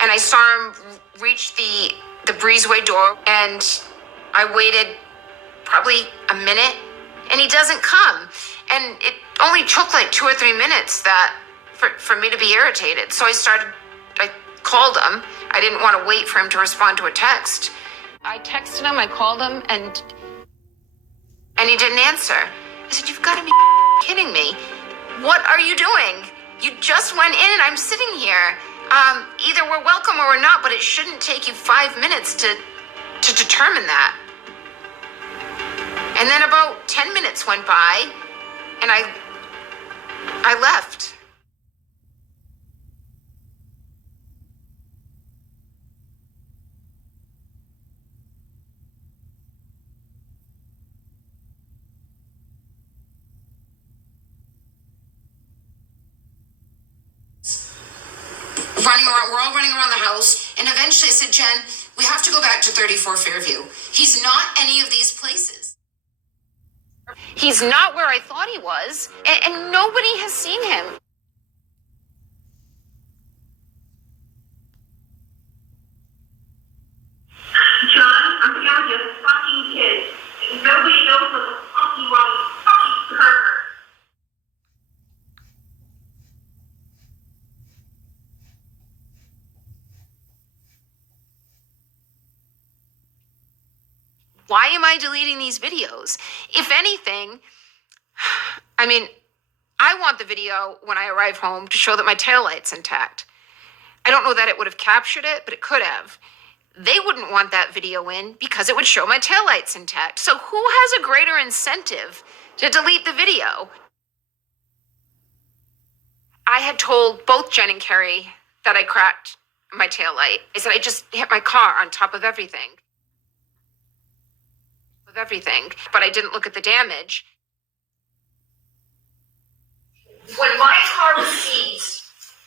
And I saw him reach the breezeway door, and I waited probably a minute, and he doesn't come. And it only took like 2 or 3 minutes for me to be irritated. So I called him. I didn't want to wait for him to respond to a text. I texted him, I called him, and he didn't answer. I said, "You've got to be kidding me. What are you doing? You just went in and I'm sitting here. Either we're welcome or we're not, but it shouldn't take you 5 minutes to determine that." And then about 10 minutes went by, and I left. We're all running around the house, and eventually I said, "Jen, we have to go back to 34 Fairview. He's not any of these places. He's not where I thought he was, and nobody has seen him." John, I'm telling you, fucking kids. Nobody knows what the fuck you are, you fucking pervert. Why am I deleting these videos? If anything, I mean, I want the video when I arrive home to show that my taillight's intact. I don't know that it would have captured it, but it could have. They wouldn't want that video in because it would show my taillight's intact. So who has a greater incentive to delete the video? I had told both Jen and Carrie that I cracked my taillight. I said I just hit my car on top of everything. But I didn't look at the damage. When my car was seized,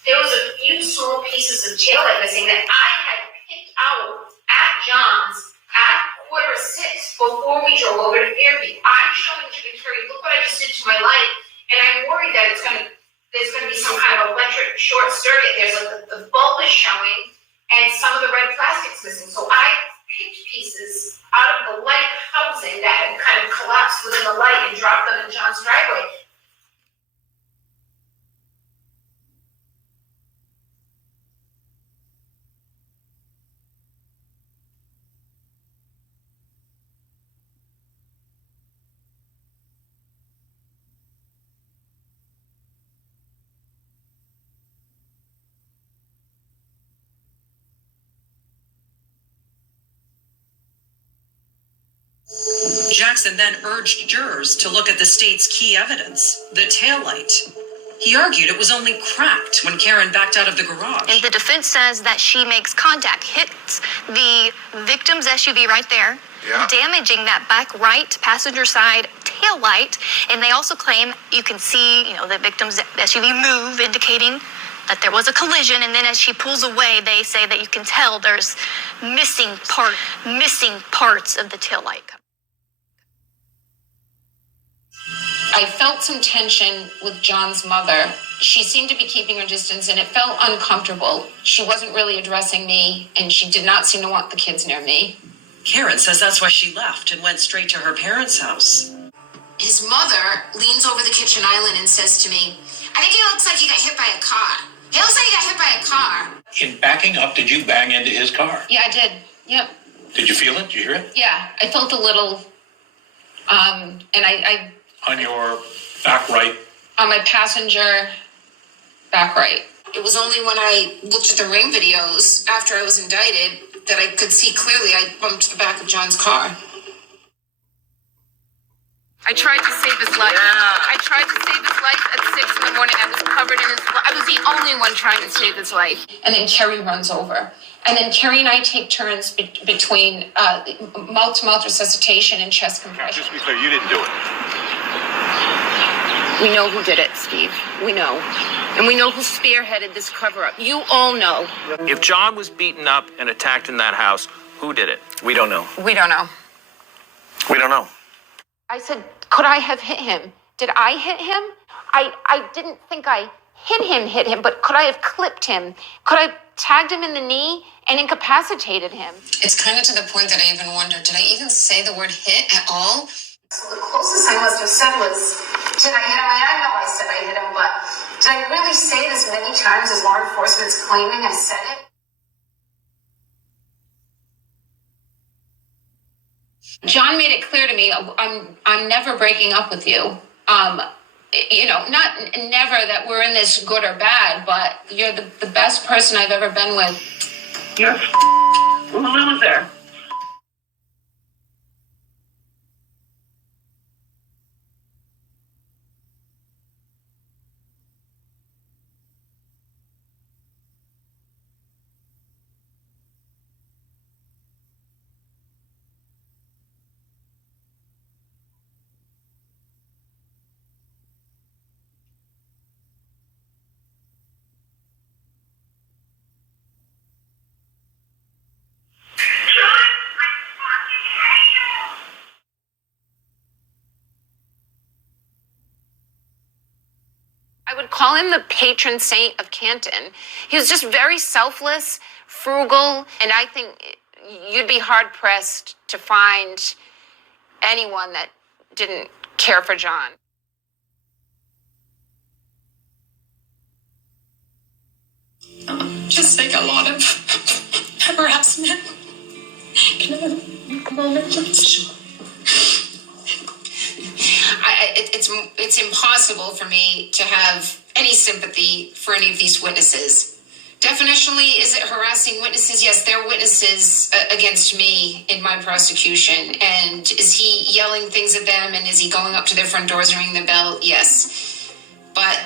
there was a few small pieces of taillight missing that I had picked out at John's at 5:45 before we drove over to Fairview. I'm showing Jim and Carrie, look what I just did to my light, and I'm worried that there's gonna be some kind of electric short circuit. There's like the bulb is showing, and some of the red plastic's missing. So I picked pieces out of the light housing that had kind of collapsed within the light and dropped them in John's driveway. Jackson then urged jurors to look at the state's key evidence, the taillight. He argued it was only cracked when Karen backed out of the garage. And the defense says that she makes contact, hits the victim's SUV right there, damaging that back right passenger side taillight. And they also claim you can see, the victim's SUV move, indicating that there was a collision. And then as she pulls away, they say that you can tell there's missing parts of the taillight. I felt some tension with John's mother. She seemed to be keeping her distance, and it felt uncomfortable. She wasn't really addressing me, and she did not seem to want the kids near me. Karen says that's why she left and went straight to her parents' house. His mother leans over the kitchen island and says to me, "I think he looks like he got hit by a car. He looks like he got hit by a car." In backing up, did you bang into his car? Yeah, I did. Yep. Did you feel it? Did you hear it? Yeah, I felt a little, and I On your back right? On my passenger back right. It was only when I looked at the ring videos after I was indicted that I could see clearly I bumped the back of John's car. I tried to save his life. I tried to save his life at 6 in the morning. I was covered in his blood. I was the only one trying to save his life. And then Carrie runs over. And then Carrie and I take turns between mouth-to-mouth resuscitation and chest compression. Just to be clear, you didn't do it. We know who did it, Steve. We know. And we know who spearheaded this cover-up. You all know. If John was beaten up and attacked in that house, who did it? We don't know. We don't know. We don't know. I said, could I have hit him? Did I hit him? I didn't think I hit him, but could I have clipped him? Could I have tagged him in the knee and incapacitated him? It's kind of to the point that I even wonder, did I even say the word hit at all? So the closest I must have said was, did I hit him? I know I said I hit him, but did I really say it as many times as law enforcement's claiming I said it? John made it clear to me, I'm never breaking up with you. Not never that we're in this good or bad, but you're the best person I've ever been with. You're a loser. I would call him the patron saint of Canton. He was just very selfless, frugal, and I think you'd be hard-pressed to find anyone that didn't care for John. Just like a lot of harassment. Can I have a moment, please? It's impossible for me to have any sympathy for any of these witnesses. Definitionally, is it harassing witnesses? Yes, they're witnesses against me in my prosecution. And is he yelling things at them? And is he going up to their front doors and ringing the bell? Yes. But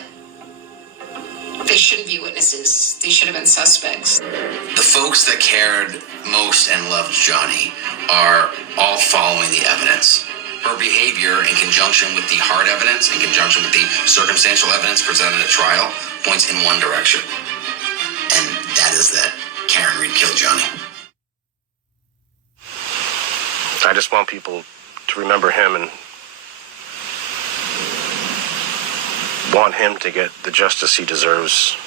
they shouldn't be witnesses. They should have been suspects. The folks that cared most and loved Johnny are all following the evidence. Her behavior in conjunction with the hard evidence, in conjunction with the circumstantial evidence presented at trial, points in one direction. And that is that Karen Reed killed Johnny. I just want people to remember him and want him to get the justice he deserves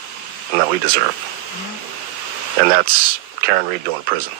and that we deserve. And that's Karen Reed going to prison.